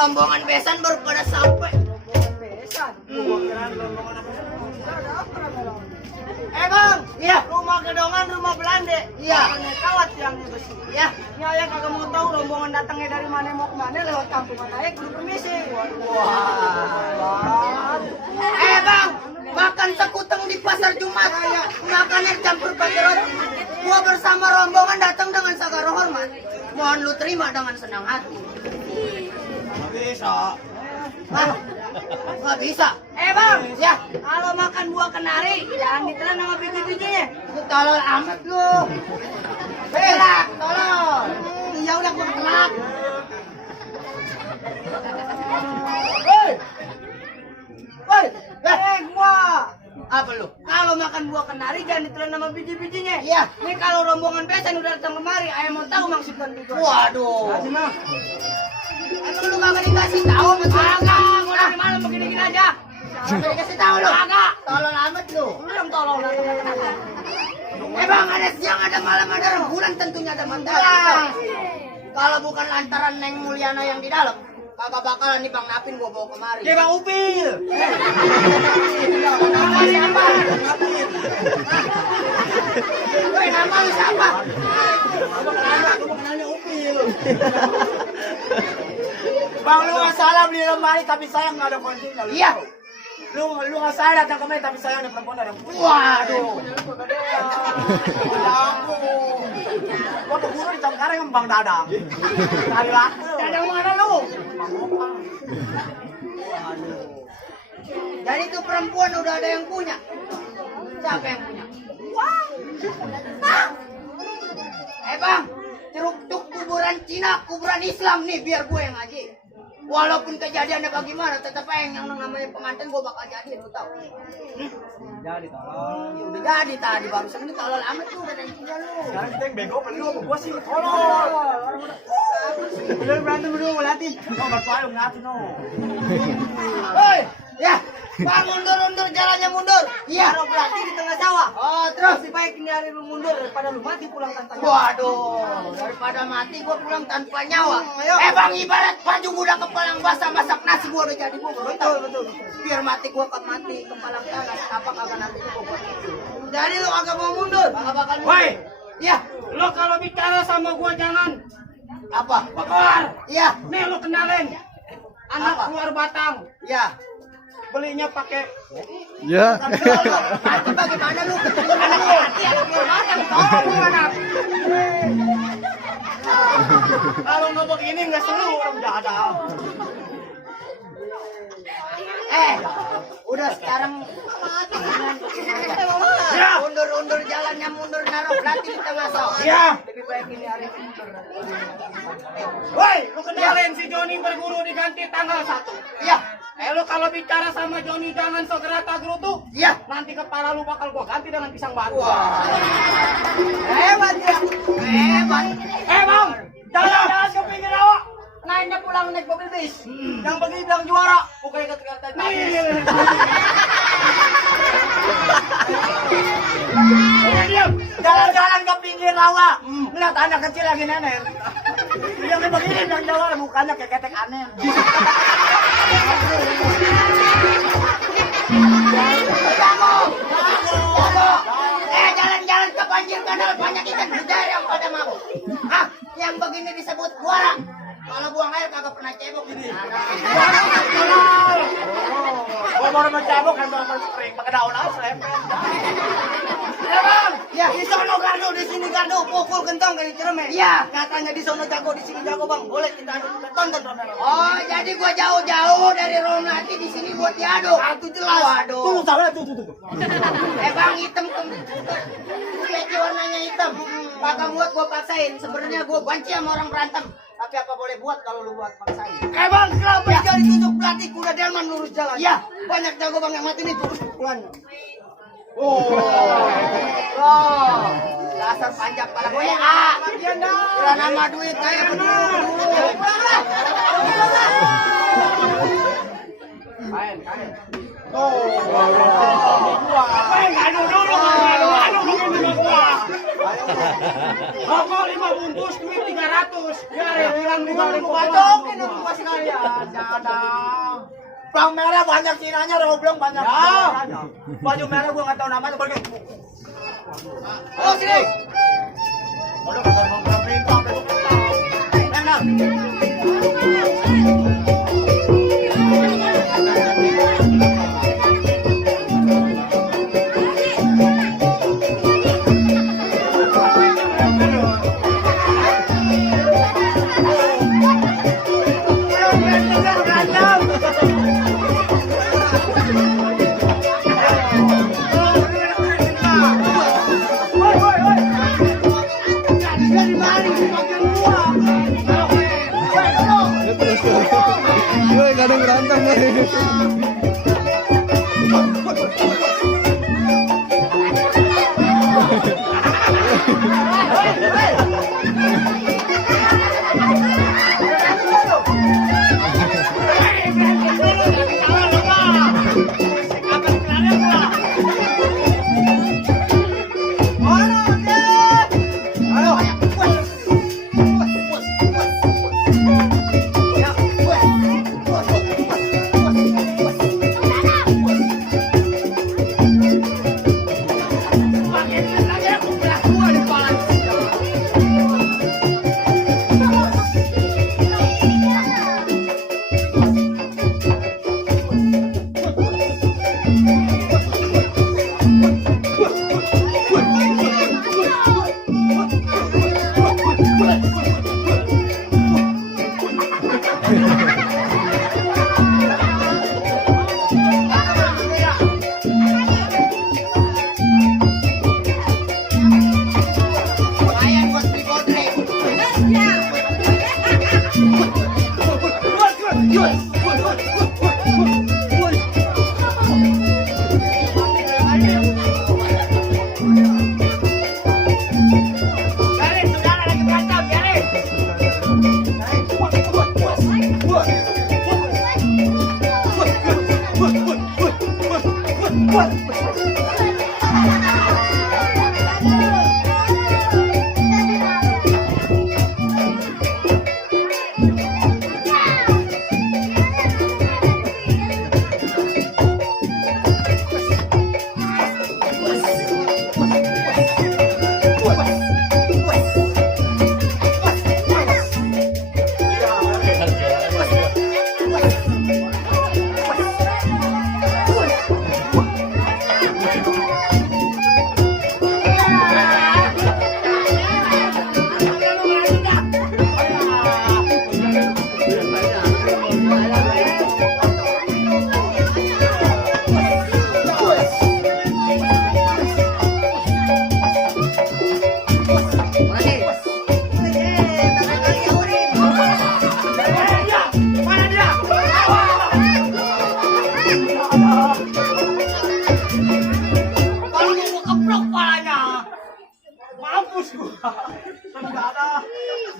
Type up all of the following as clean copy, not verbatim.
rombongan besan baru pada sampai. Besan. Bang, iya. Rumah gedongan, rumah Belanda. Iya. Kawat tiangnya besi. Iya. Ya ayah kagak mau tahu rombongan datangnya dari mana mau kemana lewat kampung mana ya kudu permisi. Wah. Bang, makan sekuteng di pasar Jumat. Makannya campur pakai roti. Gua bersama rombongan datang dengan segala hormat. Mohon lu terima dengan senang hati. Nggak bisa. Hah? Nggak bisa. Bang, Ya, kalau makan buah kenari jangan ditelan sama biji-bijinya. lu tolol amat lu. Belak, tolol. Ya udah gua kelak. Woi. Woi, Gua. apa lu? Kalau makan buah kenari jangan ditelan sama biji-bijinya. Iya. Nih kalau rombongan besan udah datang kemari, ayah mau tahu maksudnya itu. Waduh. Mah. Emang lu kagak dikasih tahu sama gua? Kagak, gua dari malam begini-gini aja. Kagak dikasih tahu lu? Kagak. Tolol amat lu. Lu yang tolol lah. Bang, ada siang, ada malam, ada rembulan, tentunya ada mandala. Kalau bukan lantaran Neng Mulyana yang di dalam, kagak bakalan nih Bang Napin gua bawa kemari. Kayak Bang Upil. Nama siapa? Woi, nama lu siapa? Gua kenalnya Upil. Bang, lu nggak salah beli lemari tapi sayang nggak ada kuncinya. Iya. Lu nggak salah datang kemari tapi sayang ada perempuan ada. Waduh. Aku. Gua keburu di Cengkareng sama Bang Dadang. Cari laku. Dadang mana lu? Bang Opang. Jadi itu perempuan udah ada yang punya. Siapa yang punya? Wah. Bang, ceruk-ceruk kuburan Cina, kuburan Islam nih biar gue yang ngaji. Walaupun kejadiannya bagaimana, tetap yang namanya pengantin gue bakal jadi, lu tahu. Jadi tolong. Ya udah jadi tadi barusan ini tolol amat lu udah yang punya lu. Sekarang kita yang bego kan lu sama gua sih tolong. Udah berantem dulu ngelatih. Oh, bertuah lu ngelatih no. Woi, ya. Bang, mundur jalannya mundur. Iya. Taruh belati di tengah sawah. Oh, terus. Lebih baik ini hari lu mundur daripada lu mati pulang tanpa nyawa. Waduh, daripada mati gua pulang tanpa nyawa. Ayo. Bang, ibarat baju udah kepalang basah masak nasi gua udah jadi gua. Betul. Biar mati gua mati kepalang tanah, apa kagak nanti gua buat itu. Jadi lu agak mau mundur. Kagak bakal mundur. Woi, Iya. lo kalau bicara sama gua jangan Apa? bakar. Iya. Nih lo kenalin. Anak Apa? keluar Batang. Iya. Belinya pakai Ya. Mati bagaimana lu? Anak mati, anak keluar batang. tolong lu anak. Kalau nggak begini nggak seru orang udah ada. Udah sekarang Ya. undur jalannya mundur naruh belati di tengah sawah. Iya. Lebih baik ini hari mundur. Woi, lu kenalin si Joni berguru diganti tanggal 1. Iya. Lu kalau bicara sama Joni jangan segera tagrutu. Iya. Nanti kepala lu bakal gua ganti dengan pisang batu. Wah. Hebat ya. Hebat. Bang, jalan ke pinggir rawa. Naiknya pulang naik mobil bis. Yang begini bilang juara, bukan kata-kata tadi. Jalan-jalan ke pinggir rawa, ngeliat anak kecil lagi nenek. Yang begini bilang juara, bukannya kayak ketek aneh. Jalan-jalan ke banjir kanal banyak ikan budaya yang pada mau. Hah? Yang begini disebut buara. Kalau buang air kagak pernah cebok ini. Gua baru mencabok kan baru spring, pakai daun aja lempel. Ya bang. Ya. Di sono gardo, di sini gardo, pukul kentong kayak cermin. Iya. Katanya di sono jago, di sini jago bang. Boleh kita tonton Ronaldo. Oh, jadi gua jauh-jauh dari Ronati di sini buat diadu. Itu jelas. Waduh. Salah tuh. Bang hitam kulit warnanya hitam. Kagak buat gua paksain. Sebenarnya gua benci sama orang berantem. Tapi apa boleh buat kalau lu buat paksain? Bang, kenapa jadi tunjuk pelatih kuda delman lurus jalan? Iya. Banyak jago bang yang mati nih turun pukulannya. Dasar panjang kepala gue ya. Kira nama duit kayak bener. Kain. Oh. Apa yang ngadu dulu? Ngadu begini sama gua. Ako 5 bungkus, duit 300. Yari, bilang 5.000 kacok. Ini buka sekalian. Jangan. Bang merah banyak Cinanya, Roblong banyak. Ya. Baju merah gua nggak tahu namanya. Pergi. Oh, sini. Udah kata mau perintah besok kita. Enak. Gue kadang berantem nih.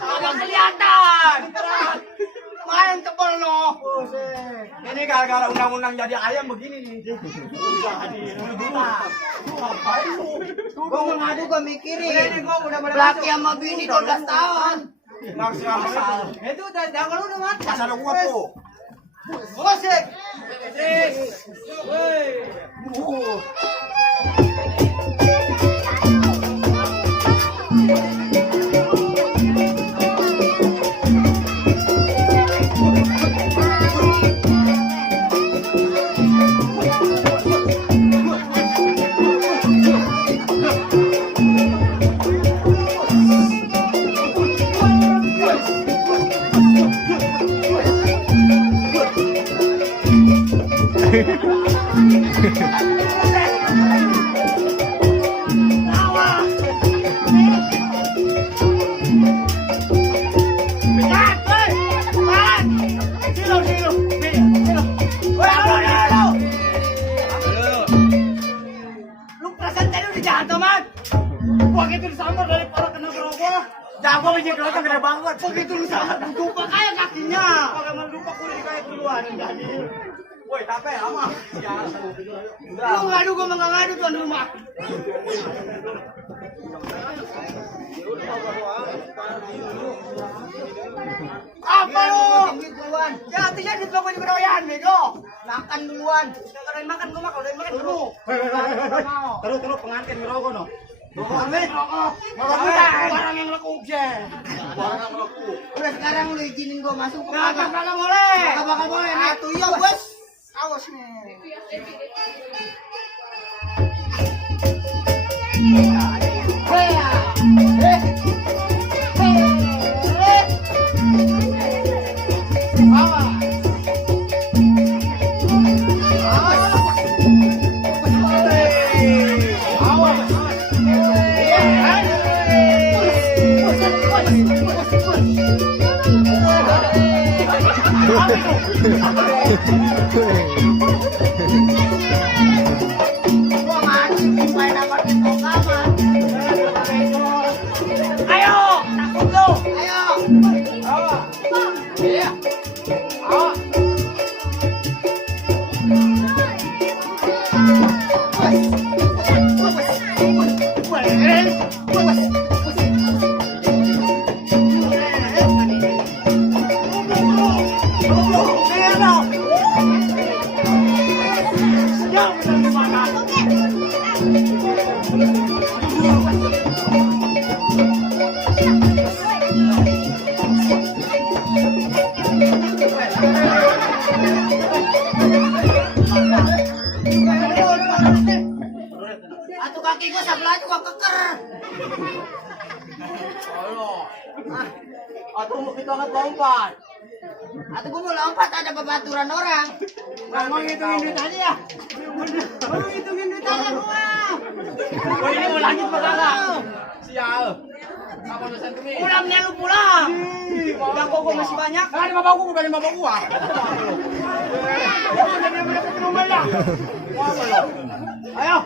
Agak kelihatan. Main tebel no. Ini gara-gara undang-undang jadi ayam begini nih. Gua mau ngadu gua mikirin. Laki sama bini 12 tahun. Maksudnya Itu jangan lu udah mati. pasal gua tuh. Gosek. Lu perasaan tadi udah jahat amat. Begitu disambar dari para kena gerobak. Jago biji kelihatan gede banget. Begitu lu sambar dupak kayak kakinya. Pakai mendupak udah kayak duluan jadi. Woi, capek ama. Ya, Lu ngadu gua mah ngadu tuan rumah. Apa lu? Duit duluan. Ya artinya duit lo juga doyan, bego. Makan duluan. Kalian makan, gue makan, udah makan dulu. Terus pengantin ngerokok no. Amit, rokok. Barang yang lekuk, Udah sekarang lu izinin gua masuk ke Kagak kagak? bakal boleh. Kagak bakal boleh. Nah, tuh iya, Bos. Awas nih. Gua mancing main sama kita kamar. Ayo, takut lu. Ayo. Iya. Ayo. Atuh kaki gua sebelah juga keker. Atau mau kita lompat. Atuh gua mau lompat ada bebaturan orang. Mau ngitungin duit aja ya? Mau ngitungin duit aja gua. Oh ini mau lanjut perkara. Sial. Kapan pesan kami? Pulangnya lu pulang. Yang kok masih banyak? Kan di bapak gua bukan di bapak gua. Jangan mendekat rumah ya. Ayo.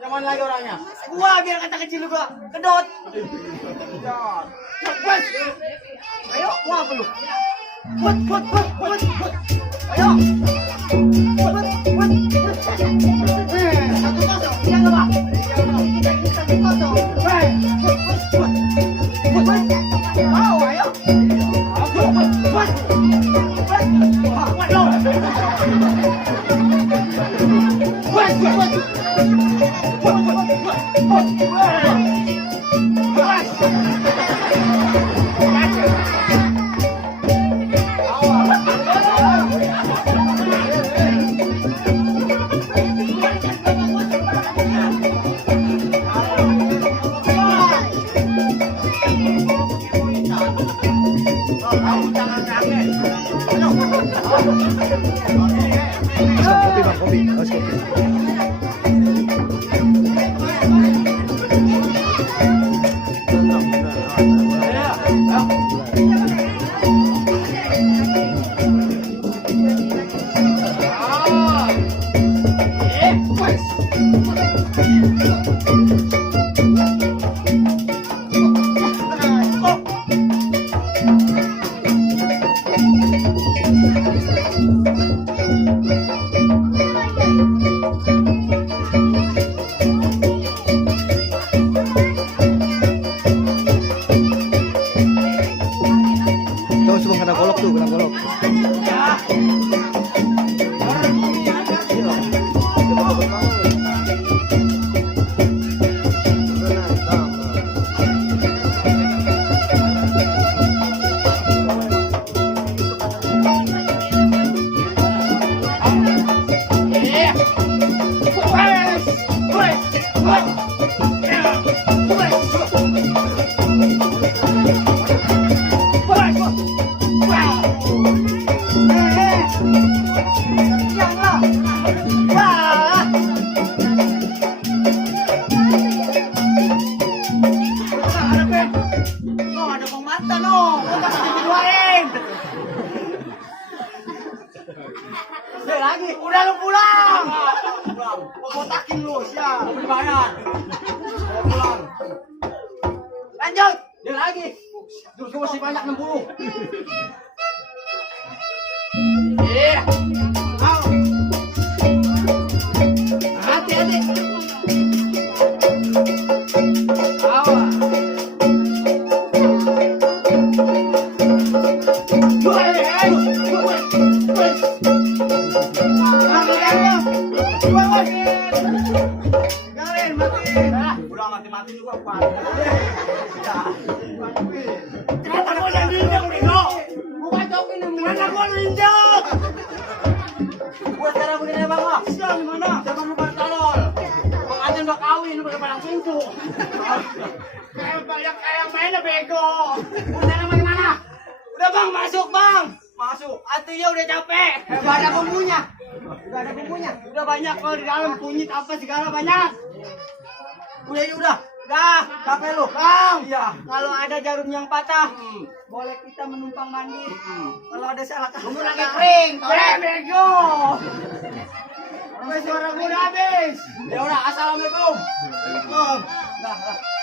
Yang mana lagi orangnya? Gua biar kata kecil gua kedot. Cepat. Ayo, mau apa lu? Put. Ayo. Put. Satu kosong. Iya enggak, Pak? Satu kosong. Put. Mau, ayo. Kopi bang, kopi. Harus kopi. Terus bang kena golok tuh, kena golok. Udah lu pulang. Botakin lu, siap. Bayar. Pulang. Lanjut. Dia lagi. Terus masih banyak 60. Iya. Mau. Hati-hati. bangun. Galin, matiin. Udah mati-mati juga, Pak. Ternyata gua yang diinjak, Bego. Bukan cokin yang Ternyata gua diinjak. Gua sekarang begini bang oh. Sial, gimana? Jangan lupa tolol. Bang Aden udah kawin, udah palang pintu. Kayak mainnya Bego. Udah bagaimana? Udah Bang, masuk Bang. Masuk. Hatinya udah capek. Gak ada bumbunya. Gak ada bumbunya. Udah banyak kalau di dalam kunyit apa segala banyak. Udah ya udah. Dah, capek lu. Bang. Iya. Kalau ada jarum yang patah, boleh kita menumpang mandi. Kalau ada salah Lumur lagi kering. Bego. Sampai suara gua udah habis. Ya udah, assalamualaikum. Assalamualaikum. Dah.